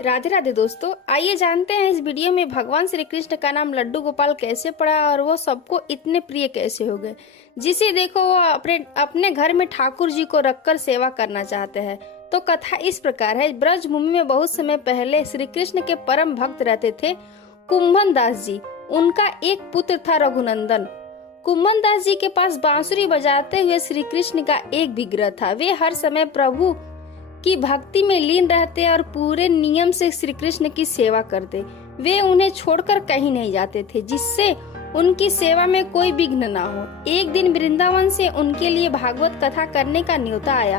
राधे राधे दोस्तों, आइए जानते हैं इस वीडियो में भगवान श्री कृष्ण का नाम लड्डू गोपाल कैसे पड़ा और वो सबको इतने प्रिय कैसे हो गए। जिसे देखो वो अपने घर में ठाकुर जी को रखकर सेवा करना चाहते हैं। तो कथा इस प्रकार है। ब्रजभूमि में बहुत समय पहले श्री कृष्ण के परम भक्त रहते थे कुंभन दास जी। उनका एक पुत्र था रघुनंदन। कुंभन दास जी के पास बांसुरी बजाते हुए श्री कृष्ण का एक विग्रह था। वे हर समय प्रभु की भक्ति में लीन रहते और पूरे नियम से श्री कृष्ण की सेवा करते। वे उन्हें छोड़कर कहीं नहीं जाते थे, जिससे उनकी सेवा में कोई विघ्न ना हो। एक दिन वृंदावन से उनके लिए भागवत कथा करने का न्योता आया।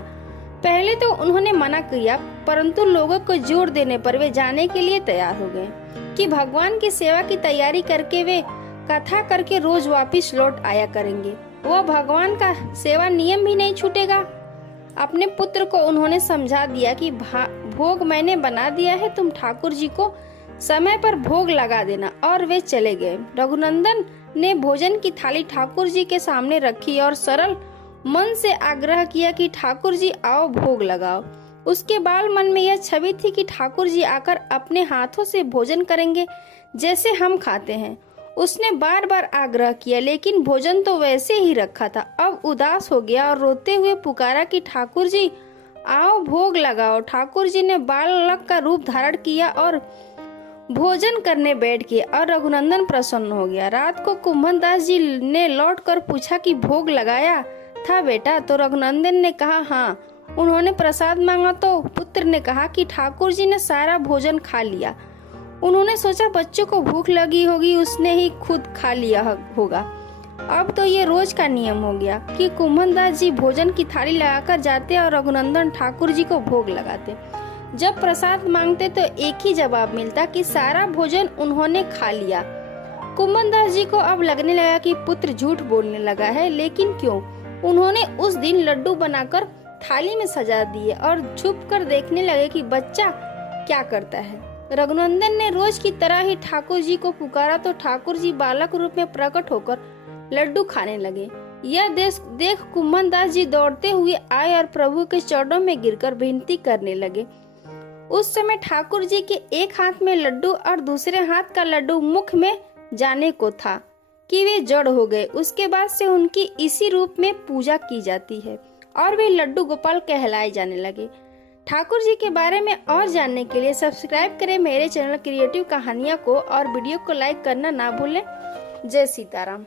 पहले तो उन्होंने मना किया, परंतु लोगों को जोर देने पर वे जाने के लिए तैयार हो गए कि भगवान की सेवा की तैयारी करके वे कथा करके रोज वापिस लौट आया करेंगे। वह भगवान का सेवा नियम भी नहीं छूटेगा। अपने पुत्र को उन्होंने समझा दिया कि भोग मैंने बना दिया है, तुम ठाकुर जी को समय पर भोग लगा देना। और वे चले गए। रघुनंदन ने भोजन की थाली ठाकुर जी के सामने रखी और सरल मन से आग्रह किया कि ठाकुर जी आओ भोग लगाओ। उसके बाल मन में यह छवि थी कि ठाकुर जी आकर अपने हाथों से भोजन करेंगे जैसे हम खाते हैं। उसने बार बार आग्रह किया, लेकिन भोजन तो वैसे ही रखा था। अब उदास हो गया और रोते हुए पुकारा कि ठाकुर जी आओ भोग लगाओ। ठाकुर जी ने बालक का रूप धारण किया और भोजन करने बैठ गए और रघुनंदन प्रसन्न हो गया। रात को कुंभन दास जी ने लौटकर पूछा कि भोग लगाया था बेटा? तो रघुनंदन ने कहा हाँ। उन्होंने प्रसाद मांगा तो पुत्र ने कहा कि ठाकुर जी ने सारा भोजन खा लिया। उन्होंने सोचा बच्चों को भूख लगी होगी, उसने ही खुद खा लिया होगा। अब तो ये रोज का नियम हो गया कि कुंभन दास जी भोजन की थाली लगाकर जाते और रघुनंदन ठाकुर जी को भोग लगाते। जब प्रसाद मांगते तो एक ही जवाब मिलता कि सारा भोजन उन्होंने खा लिया। कुंभन दास जी को अब लगने लगा कि पुत्र झूठ बोलने लगा है, लेकिन क्यों? उन्होंने उस दिन लड्डू बनाकर थाली में सजा दिए और छुप कर देखने लगे कि बच्चा क्या करता है। रघुनंदन ने रोज की तरह ही ठाकुर जी को पुकारा तो ठाकुर जी बालक रूप में प्रकट होकर लड्डू खाने लगे। यह देख कुंभन दास जी दौड़ते हुए आए और प्रभु के चरणों में गिरकर विनती करने लगे। उस समय ठाकुर जी के एक हाथ में लड्डू और दूसरे हाथ का लड्डू मुख में जाने को था कि वे जड़ हो गए। उसके बाद से उनकी इसी रूप में पूजा की जाती है और वे लड्डू गोपाल कहलाए जाने लगे। ठाकुर जी के बारे में और जानने के लिए सब्सक्राइब करें मेरे चैनल क्रिएटिव कहानियां को और वीडियो को लाइक करना ना भूलें। जय सीताराम।